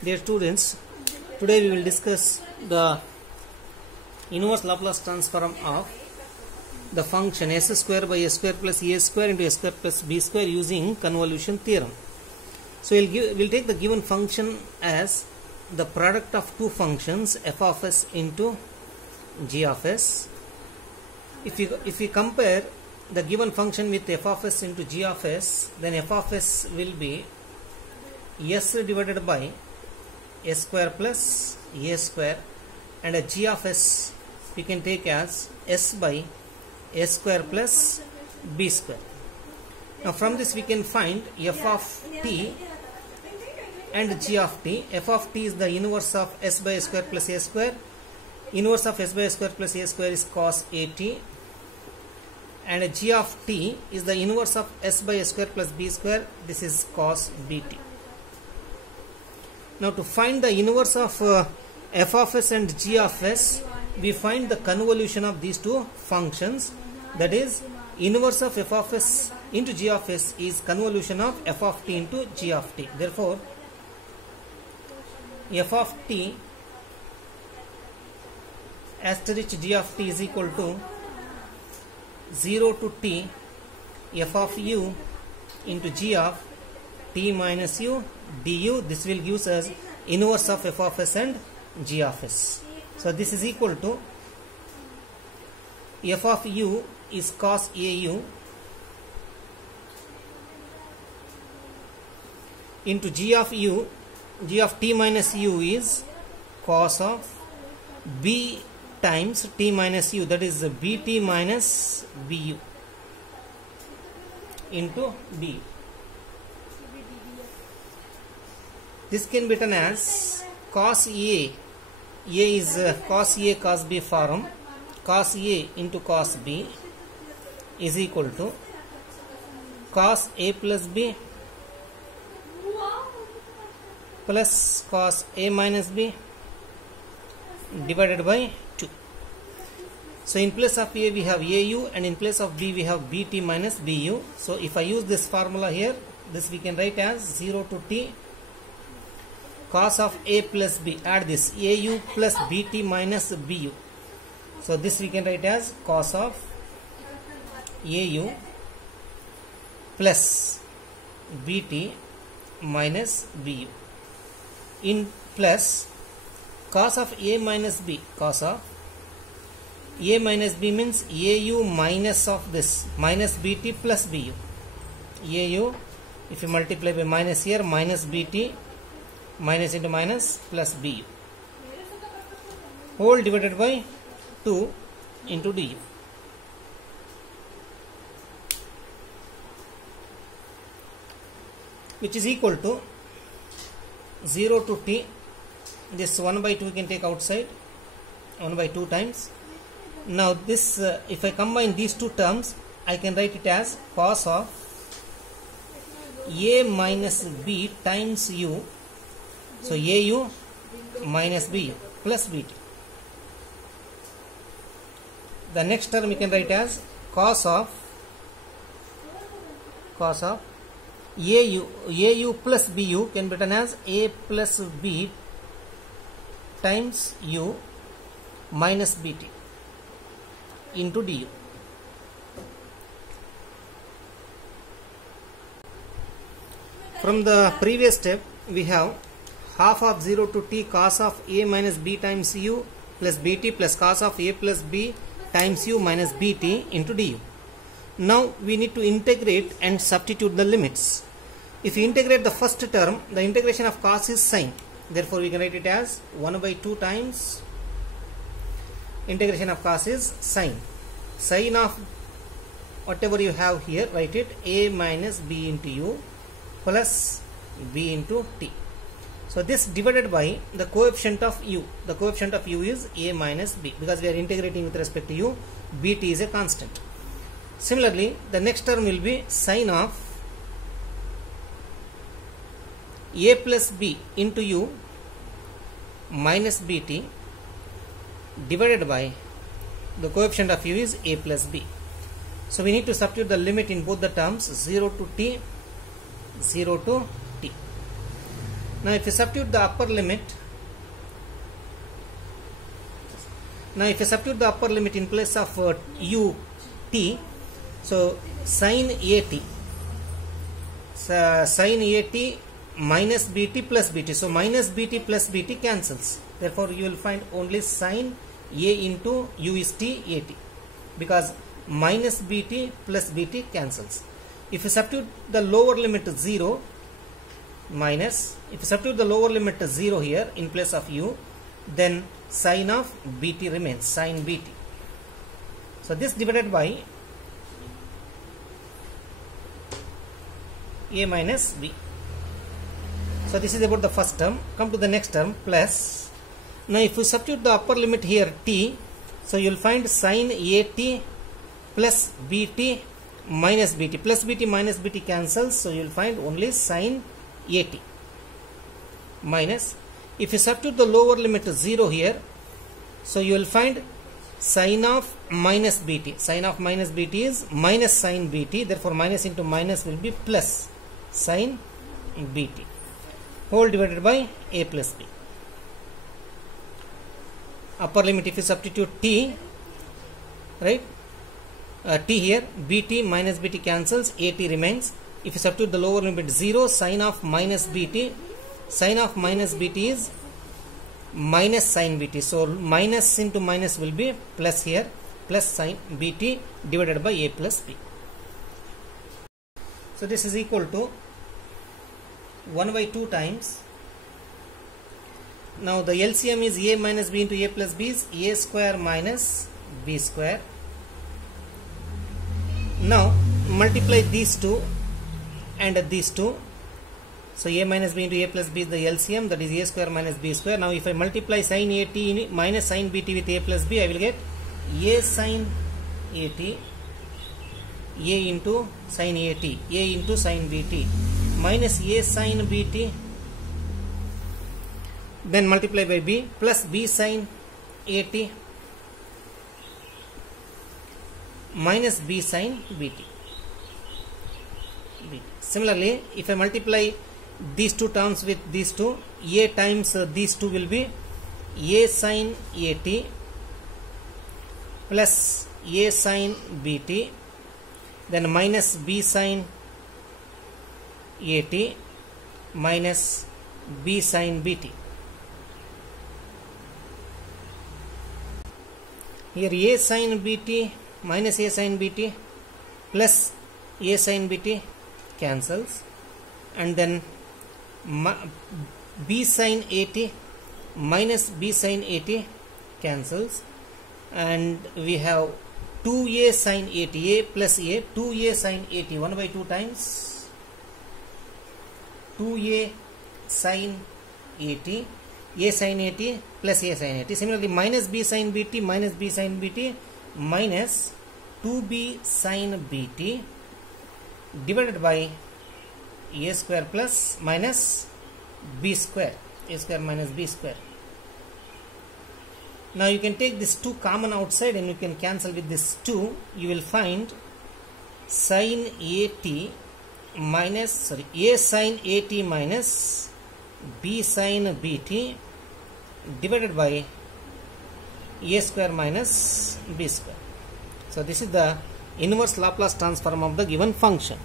Dear students, today we will discuss the inverse Laplace transform of the function s square by s square plus a square into s square plus b square using convolution theorem. So we'll take the given function as the product of two functions f of s into g of s. If we compare the given function with f of s into g of s, then f of s will be s divided by s square plus a square, and a g of s we can take as s by s square plus b square. Now from this we can find f of t and g of t. F of t is the inverse of s by s square plus a square. Inverse of s by s square plus a square is cos at, and g of t is the inverse of s by s square plus b square. This is cos bt. Now to find the inverse of f of s and g of s, we find the convolution of these two functions. That is, inverse of f of s into g of s is convolution of f of t into g of t. Therefore, f of t asterisk g of t is equal to 0 to t f of u into g of t minus u du. This will give us inverse of f of s and g of s. So this is equal to f of u is cos au into g of u. G of t minus u is cos of b times t minus u, that is bt minus bu into du. This can be written as cos A. A is cos A cos B form. Cos A into cos B is equal to cos A plus B plus cos A minus B divided by 2. So in place of A we have AU, and in place of B we have BT minus BU. So if I use this formula here, this we can write as 0 to T cos of A plus B. Add this AU plus BT minus BU. So this we can write as cos of AU plus BT minus BU in plus cos of A minus B. Cos of A minus B means AU minus of this minus BT plus BU. AU, if you multiply by minus here, minus BT minus into minus plus BU whole divided by 2 into du. Which is equal to 0 to t. This 1 by 2 we can take outside, 1 by 2 times. Now this if I combine these two terms, I can write it as cos of A minus B times u. So AU minus BU plus BT. The next term we can write as cos of AU plus BU can be written as A plus B times U minus BT into du. From the previous step, we have half of 0 to t cos of A minus B times u plus BT plus cos of A plus B times u minus BT into du. Now we need to integrate and substitute the limits. If we integrate the first term, the integration of cos is sine. Therefore we can write it as 1 by 2 times integration of cos is sine. Sine of whatever you have here, write it A minus B into u plus B into t. So this divided by the coefficient of u. The coefficient of u is A minus B, because we are integrating with respect to u. BT is a constant. Similarly, the next term will be sine of A plus B into u minus BT divided by the coefficient of u is A plus B. So we need to substitute the limit in both the terms, 0 to t, 0 to t. Now if you substitute the upper limit, in place of u t, so sin at minus bt plus bt, so minus bt plus bt cancels, therefore you will find only sin a into u is t at, because minus bt plus bt cancels. If you substitute the lower limit to 0 minus, if you substitute the lower limit to 0 here in place of u, then sin of bt remains, sin bt. So this divided by a minus b. So this is about the first term. Come to the next term, plus. Now if you substitute the upper limit here t, so you will find sin at plus bt minus bt, plus bt minus bt cancels, so you will find only sin at minus, if you substitute the lower limit to 0 here, so you will find sin of minus bt, sin of minus bt is minus sin bt, therefore minus into minus will be plus sin bt, whole divided by a plus b. Upper limit, if you substitute t, right, t here, bt minus bt cancels, at remains. If you substitute the lower limit 0, sin of minus bt, sin of minus bt is minus sin bt, so minus into minus will be plus here, plus sin bt divided by a plus b. So this is equal to 1 by 2 times. Now the LCM is a minus b into a plus b is a square minus b square. Now multiply these two and these two. So a minus b into a plus b is the LCM, that is a square minus b square. Now if I multiply sin at minus sin bt with a plus b, I will get a sin at, a into sin at, a into sin bt minus a sin bt, then multiply by b plus b sin at minus b sin bt. Similarly, if I multiply these two terms with these two, a times these two will be a sin at plus a sin bt, then minus b sin at minus b sin bt. Here a sin bt minus a sin bt plus a sin bt cancels, and then b sin at minus b sin at cancels, and we have 2a sin at, a plus a, 2a sin at, 1 by 2 times 2a sin at, a sin at plus a sin at. Similarly, minus b sin bt minus b sin bt minus 2b sin bt divided by a square plus minus b square, a square minus b square. Now you can take this 2 common outside and you can cancel with this 2. You will find sin at minus, a sin at minus b sin bt divided by a square minus b square. So this is the inverse Laplace transform of the given function.